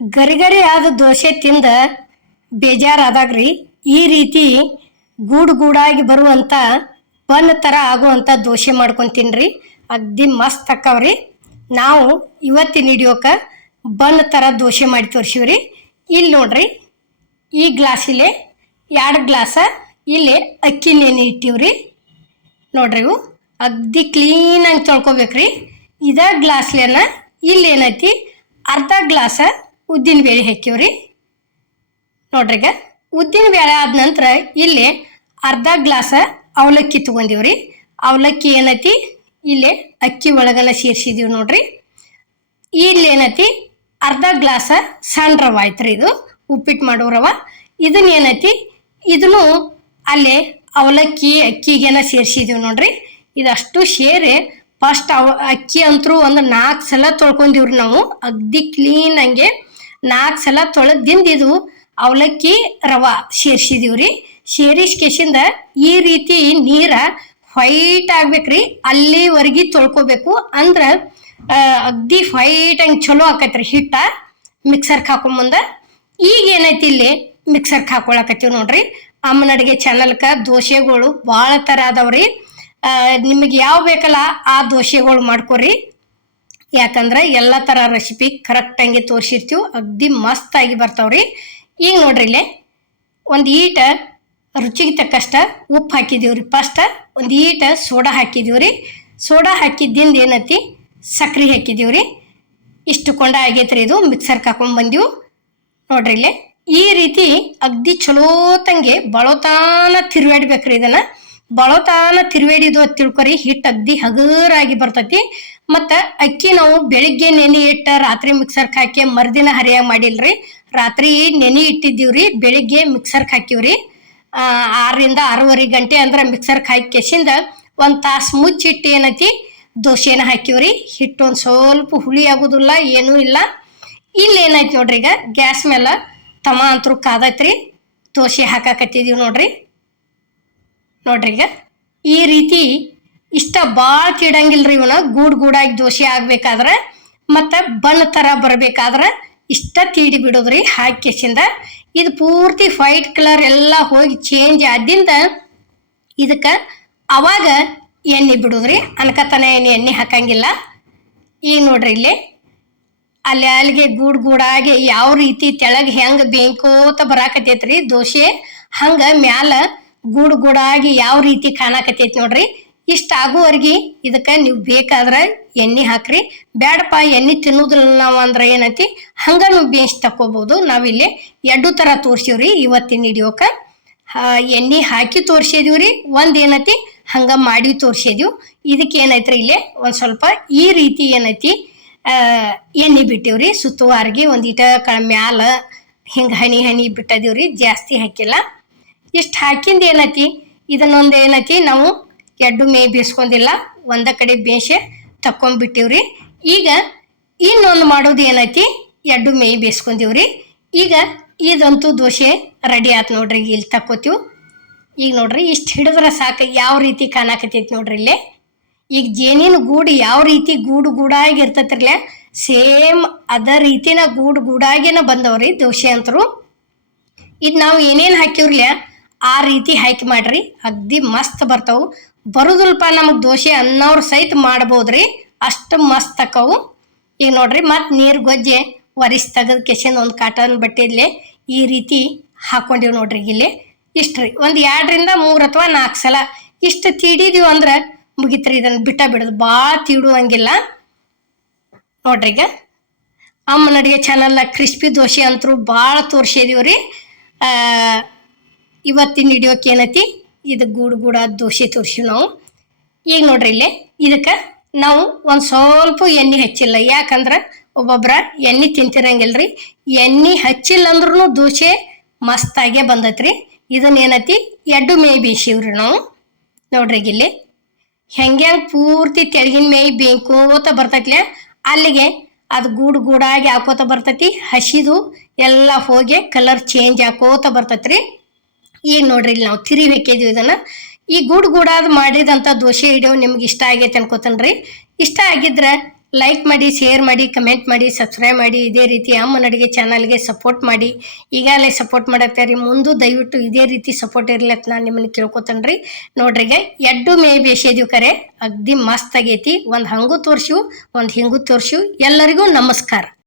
ಗರಿಗರಿ ಆದ ದೋಸೆ ತಿಂದ ಬೇಜಾರಾದಾಗ್ರಿ ಈ ರೀತಿ ಗೂಡು ಗೂಡಾಗಿ ಬರುವಂಥ ಬನ್ ಥರ ಆಗುವಂಥ ದೋಸೆ ಮಾಡ್ಕೊಂಡು ತಿನ್ನಿರಿ. ಅಗ್ದಿ ಮಸ್ತ್ ಅಕ್ಕವ್ರಿ. ನಾವು ಇವತ್ತಿನ ಹಿಡಿಯೋಕೆ ಬನ್ ಥರ ದೋಸೆ ಮಾಡಿ ತೋರಿಸಿವ್ರಿ. ಇಲ್ಲಿ ನೋಡ್ರಿ, ಈ ಗ್ಲಾಸಿಲೆ 2 ಗ್ಲಾಸ ಇಲ್ಲಿ ಅಕ್ಕಿ ನೆನೆ ಇಟ್ಟಿವ್ರಿ. ನೋಡ್ರಿ, ಇವು ಅಗ್ದಿ ಕ್ಲೀನಾಗಿ ತೊಳ್ಕೊಬೇಕ್ರಿ. ಇದ ಗ್ಲಾಸ್ಲೇನ ಇಲ್ಲಿ ಏನೈತಿ ಅರ್ಧ ಗ್ಲಾಸ ಉದ್ದಿನ ಬೇಳೆ ಹಾಕಿವ್ರಿ. ನೋಡ್ರಿ, ಈಗ ಉದ್ದಿನ ಬೇಳೆ ಆದ ನಂತರ ಇಲ್ಲಿ ಅರ್ಧ ಗ್ಲಾಸ ಅವಲಕ್ಕಿ ತೊಗೊಂಡಿವ್ರಿ. ಅವಲಕ್ಕಿ ಏನೈತಿ ಇಲ್ಲಿ ಅಕ್ಕಿ ಒಳಗೆಲ್ಲ ಸೇರಿಸಿದೀವಿ. ನೋಡ್ರಿ, ಇಲ್ಲಿ ಏನೈತಿ ಅರ್ಧ ಗ್ಲಾಸ ಸಣ್ಣ ರವೆ ಆಯ್ತು. ಇದು ಉಪ್ಪಿಟ್ಟು ಮಾಡೋ ರವೆ. ಇದನ್ನ ಏನೈತಿ ಇದನ್ನು ಅಲ್ಲೇ ಅವಲಕ್ಕಿ ಅಕ್ಕಿಗೆನ ಸೇರಿಸಿದೀವಿ. ನೋಡ್ರಿ, ಇದಷ್ಟು ಸೇರಿ ಫಸ್ಟ್ ಅಕ್ಕಿ ಅಂತರೂ ಒಂದು 4 ಸಲ ತೊಳ್ಕೊಂಡಿವ್ರಿ. ನಾವು ಅಗ್ದಿ ಕ್ಲೀನ್ ಹಂಗೆ 4 ಸಲ ತೊಳೆದಿಂದ ಇದು ಅವಲಕ್ಕಿ ರವೆ ಸೇರಿಸಿದೀವ್ರಿ. ಸೇರಿಸ್ಕೇಸಿಂದ ಈ ರೀತಿ ನೀರ ವೈಟ್ ಆಗ್ಬೇಕ್ರಿ, ಅಲ್ಲಿವರೆಗೆ ತೊಳ್ಕೊಬೇಕು. ಅಂದ್ರೆ ಅಗ್ದಿ ವೈಟ್ ಹಂಗೆ ಚಲೋ ಆಕೈತ್ರಿ ಹಿಟ್ಟ. ಮಿಕ್ಸರ್ಗೆ ಹಾಕೊಂಬಂದ ಈಗ ಏನೈತಿ ಇಲ್ಲಿ ಮಿಕ್ಸರ್ಗೆ ಹಾಕೊಳಕತ್ತೀವಿ. ನೋಡ್ರಿ, ಅಮ್ಮನ ಅಡುಗೆ ಚಾನಲ್ಕ ದೋಸೆಗಳು ಭಾಳ ಥರ ಅದಾವ್ರಿ. ನಿಮಗೆ ಯಾವ ಬೇಕಲ್ಲ ಆ ದೋಸೆಗಳು ಮಾಡ್ಕೊರಿ. ಯಾಕಂದ್ರೆ ಎಲ್ಲ ಥರ ರೆಸಿಪಿ ಕರೆಕ್ಟಂಗೆ ತೋರಿಸಿರ್ತೀವಿ. ಅಗ್ದಿ ಮಸ್ತಾಗಿ ಬರ್ತಾವ್ರಿ. ಈಗ ನೋಡ್ರಿ, ಇಲ್ಲೇ ಒಂದು ಈಟ ರುಚಿಗೆ ತಕ್ಕಷ್ಟ ಉಪ್ಪು ಹಾಕಿದೀವ್ರಿ. ಫಸ್ಟ್ ಒಂದು ಈಟ ಸೋಡಾ ಹಾಕಿದೀವ್ರಿ. ಸೋಡಾ ಹಾಕಿದ್ದಿಂದ ಏನೈತಿ ಸಕ್ರೆ ಹಾಕಿದೀವ್ರಿ. ಇಷ್ಟು ಕೊಂಡ ಆಗೈತ್ರಿ. ಇದು ಮಿಕ್ಸರ್ಗೆ ಹಾಕೊಂಡ್ ಬಂದೀವಿ. ನೋಡ್ರಿ, ಇಲ್ಲೇ ಈ ರೀತಿ ಅಗ್ದಿ ಚಲೋತಂಗೆ ಬಳೋತಾನ ತಿರುವಾಡ್ಬೇಕ್ರಿ. ಇದನ್ನ ಬಳೋತಾನ ತಿರುವೇಡಿದು ಅಂತ ತಿಳ್ಕೊರಿ. ಹಿಟ್ಟು ಅಗ್ದಿ ಹಗರಾಗಿ ಬರ್ತೈತಿ. ಮತ್ತು ಅಕ್ಕಿ ನಾವು ಬೆಳಿಗ್ಗೆ ನೆನೆ ಇಟ್ಟ ರಾತ್ರಿ ಮಿಕ್ಸರ್ಗೆ ಹಾಕಿ ಮರುದಿನ ಹರಿಯಾಗಿ ಮಾಡಿಲ್ರಿ. ರಾತ್ರಿ ನೆನೆ ಇಟ್ಟಿದ್ದೀವ್ರಿ, ಬೆಳಿಗ್ಗೆ ಮಿಕ್ಸರ್ಗೆ ಹಾಕಿವ್ರಿ. 6ರಿಂದ 6:30 ಗಂಟೆ ಅಂದ್ರೆ ಮಿಕ್ಸರ್ಗೆ ಹಾಕಿ ಕೆಸಿಂದ 1 ತಾಸು ಮುಚ್ಚಿಟ್ಟು ಏನೈತಿ ದೋಸೆನ ಹಾಕಿವ್ರಿ. ಹಿಟ್ಟು ಒಂದು ಸ್ವಲ್ಪ ಹುಳಿ ಆಗೋದಿಲ್ಲ, ಏನೂ ಇಲ್ಲ. ಇಲ್ಲಿ ಏನೈತಿ ನೋಡ್ರಿ, ಈಗ ಗ್ಯಾಸ್ ಮೇಲೆ ತಮ ಅಂತರೂ ಕಾದೈತ್ರಿ. ದೋಸೆ ಹಾಕಾಕತ್ತಿದೀವಿ. ನೋಡ್ರಿ, ಈಗ ಈ ರೀತಿ ಇಷ್ಟ ಭಾಳ ಕಿಡಂಗಿಲ್ರಿ. ಇವನ್ನ ಗೂಡಾಗಿ ದೋಸೆ ಆಗ್ಬೇಕಾದ್ರೆ ಮತ್ತು ಬಣ್ಣ ಥರ ಬರ್ಬೇಕಾದ್ರೆ ಇಷ್ಟ ತೀಡಿ ಬಿಡೋದ್ರಿ ಹಾಕಿಸಿಂದ. ಇದು ಪೂರ್ತಿ ವೈಟ್ ಕಲರ್ ಎಲ್ಲ ಹೋಗಿ ಚೇಂಜ್ ಆದಿಂದ ಇದಕ್ಕೆ ಅವಾಗ ಎಣ್ಣೆ ಬಿಡೋದ್ರಿ. ಅನ್ಕತನ ಎಣ್ಣೆ ಹಾಕಂಗಿಲ್ಲ. ಈಗ ನೋಡ್ರಿ, ಇಲ್ಲಿ ಅಲ್ಲಿಗೆ ಗೂಡಾಗಿ ಯಾವ ರೀತಿ ತೆಳಗೆ ಹೆಂಗೆ ಬೇಂಕೋತ ಬರಾಕತೈತ್ರಿ ದೋಸೆ, ಹಂಗೆ ಮ್ಯಾಲ ಗೂಡಾಗಿ ಯಾವ ರೀತಿ ಕಾಣಕತೈತಿ ನೋಡ್ರಿ. ಇಷ್ಟ ಆಗುವವರೆಗೆ ಇದಕ್ಕೆ ನೀವು ಬೇಕಾದ್ರೆ ಎಣ್ಣೆ ಹಾಕ್ರಿ. ಬ್ಯಾಡಪ್ಪ ಎಣ್ಣೆ ತಿನ್ನೋದಿಲ್ಲ ನಾವು ಅಂದ್ರೆ ಏನೈತಿ ಹಂಗೆ ನೀವು ಬೇಯಿಸಿ ತಕ್ಕೋಬೋದು. ನಾವಿಲ್ಲಿ 2 ಥರ ತೋರಿಸಿವ್ರಿ ಇವತ್ತಿನ ಹಿಡಿಯೋಕೆ. ಎಣ್ಣೆ ಹಾಕಿ ತೋರಿಸಿದೀವ್ರಿ, ಒಂದು ಏನೈತಿ ಹಂಗೆ ಮಾಡಿ ತೋರಿಸಿದೀವಿ. ಇದಕ್ಕೆ ಏನೈತ್ರಿ ಇಲ್ಲಿ ಒಂದು ಸ್ವಲ್ಪ ಈ ರೀತಿ ಏನೈತಿ ಎಣ್ಣೆ ಬಿಟ್ಟಿವ್ರಿ. ಸುತ್ತುವಾರಿಗೆ ಒಂದೀಟ ಮ್ಯಾಲ ಹಿಂಗೆ ಹನಿ ಬಿಟ್ಟದೀವ್ರಿ, ಜಾಸ್ತಿ ಹಾಕಿಲ್ಲ. ಇಷ್ಟು ಹಾಕಿಂದ ಏನೈತಿ ಇದನ್ನೊಂದು ಏನೈತಿ ನಾವು 2 ಮೇ ಬೇಯಿಸ್ಕೊಂಡಿಲ್ಲ, ಒಂದ ಕಡೆ ಬೇಯಿಸಿ ತಕ್ಕೊಂಡ್ಬಿಟ್ಟಿವ್ರಿ. ಈಗ ಇನ್ನೊಂದು ಮಾಡೋದು ಏನೈತಿ 2 ಮೇ ಬೇಯಿಸ್ಕೊಂಡಿವ್ರಿ. ಈಗ ಇದಂತೂ ದೋಸೆ ರೆಡಿ ಆಯ್ತು ನೋಡ್ರಿ. ಇಲ್ಲಿ ತಕ್ಕೋತೀವಿ. ಈಗ ನೋಡ್ರಿ, ಇಷ್ಟು ಹಿಡಿದ್ರೆ ಸಾಕು ಯಾವ ರೀತಿ ಕಾಣಕತ್ತೈತಿ ನೋಡ್ರಿ. ಇಲ್ಲೇ ಈಗ ಜೇನಿನ ಗೂಡು ಯಾವ ರೀತಿ ಗೂಡಾಗಿ ಇರ್ತೈತಿರ್ಲೆ ಸೇಮ್ ಅದ ರೀತಿನ ಗೂಡಾಗೇನ ಬಂದವ್ರಿ ದೋಸೆ ಅಂತರು. ಇದು ನಾವು ಏನೇನು ಹಾಕಿವ್ರಲ್ಲ ಆ ರೀತಿ ಹಾಕಿ ಮಾಡ್ರಿ, ಅಗ್ದಿ ಮಸ್ತ್ ಬರ್ತಾವು. ಬರುದಲ್ಪ ನಮಗೆ ದೋಸೆ ಅನ್ನೋರು ಸಹಿತ ಮಾಡ್ಬೋದ್ರಿ, ಅಷ್ಟು ಮಸ್ತ್ ಅಕ್ಕವು. ಈಗ ನೋಡ್ರಿ, ಮತ್ತು ನೀರು ಗೊಜ್ಜೆ ಒರಿಸಿ ತೆಗೆದು ಕೆಸಿಂದ ಒಂದು ಕಾಟನ್ ಬಟ್ಟೆಯಲ್ಲೇ ಈ ರೀತಿ ಹಾಕೊಂಡಿವಿ ನೋಡ್ರಿ. ಇಲ್ಲಿ ಇಷ್ಟು ರೀ, ಒಂದು 2ರಿಂದ 3 ಅಥವಾ 4 ಸಲ ಇಷ್ಟು ತೀಡಿದೀವಿ ಅಂದ್ರೆ ಮುಗಿತ್ರಿ. ಇದನ್ನು ಬಿಡೋದು ಭಾಳ ತೀಡುವಂಗಿಲ್ಲ ನೋಡ್ರಿ. ಈಗ ಅಮ್ಮನ ಅಡುಗೆ ಚಾನಲ್ನ ಕ್ರಿಸ್ಪಿ ದೋಸೆ ಅಂತರೂ ಭಾಳ ತೋರಿಸಿದೀವ್ರಿ. ಇವತ್ತಿನ ಹಿಡಿಯೋಕೆ ಏನೈತಿ ಇದು ಗೂಡಾದ ದೋಸೆ ತೋರಿಸಿವಿ ನಾವು. ಈಗ ನೋಡ್ರಿ, ಇಲ್ಲೇ ಇದಕ್ಕೆ ನಾವು ಒಂದು ಸ್ವಲ್ಪ ಎಣ್ಣೆ ಹಚ್ಚಿಲ್ಲ. ಯಾಕಂದ್ರೆ ಒಬ್ಬೊಬ್ರ ಎಣ್ಣೆ ತಿಂತಿರಂಗಿಲ್ರಿ. ಎಣ್ಣೆ ಹಚ್ಚಿಲ್ಲ ಅಂದ್ರೂ ದೋಸೆ ಮಸ್ತಾಗೆ ಬಂದೈತ್ರಿ. ಇದನ್ನೇನೈತಿ 2 ಮೇ ಬೇಯಿಸಿವ್ರಿ ನಾವು. ನೋಡ್ರಿ, ಇಲ್ಲಿ ಹೆಂಗೆ ಪೂರ್ತಿ ತೆಳಗಿನ ಮೇಯ್ ಬೇಯ್ಕೋತ ಬರ್ತೈತ್ಲೆ ಅಲ್ಲಿಗೆ ಅದು ಗೂಡಾಗಿ ಹಾಕೋತ ಬರ್ತೈತಿ. ಹಸಿದು ಎಲ್ಲ ಹೋಗಿ ಕಲರ್ ಚೇಂಜ್ ಹಾಕೋತ ಬರ್ತೈತ್ರಿ. ಈಗ ನೋಡ್ರಿ, ಇಲ್ಲಿ ನಾವು ತಿರಿ ಹಾಕಿದ್ವಿ ಇದನ್ನು. ಈ ಗೂಡಾದ ಮಾಡಿದಂಥ ದೋಸೆ ವಿಡಿಯೋ ನಿಮ್ಗೆ ಇಷ್ಟ ಆಗೈತೆ ಅನ್ಕೋತನ್ರಿ. ಇಷ್ಟ ಆಗಿದ್ರೆ ಲೈಕ್ ಮಾಡಿ, ಶೇರ್ ಮಾಡಿ, ಕಮೆಂಟ್ ಮಾಡಿ, ಸಬ್ಸ್ಕ್ರೈಬ್ ಮಾಡಿ. ಇದೇ ರೀತಿ ಅಮ್ಮನ ಅಡುಗೆ ಚಾನಲ್ಗೆ ಸಪೋರ್ಟ್ ಮಾಡಿ. ಈಗಾಗಲೇ ಸಪೋರ್ಟ್ ಮಾಡತ್ತೀರಿ, ಮುಂದೆ ದಯವಿಟ್ಟು ಇದೇ ರೀತಿ ಸಪೋರ್ಟ್ ಇರ್ಲತ್ ನಾನು ನಿಮ್ಮನ್ನ ಕೇಳ್ಕೊತೇನ್ರಿ. ನೋಡ್ರಿಗೆ ಎಡ್ಡು ಮೇ ಬೇಸಿದ್ವು ಕರೆ ಅಗ್ದಿ ಮಸ್ತ್ ಆಗೈತಿ. ಒಂದು ಹಂಗೂ ತೋರ್ಸಿವು, ಒಂದು ಹಿಂಗೂ ತೋರ್ಸಿವು. ಎಲ್ಲರಿಗೂ ನಮಸ್ಕಾರ.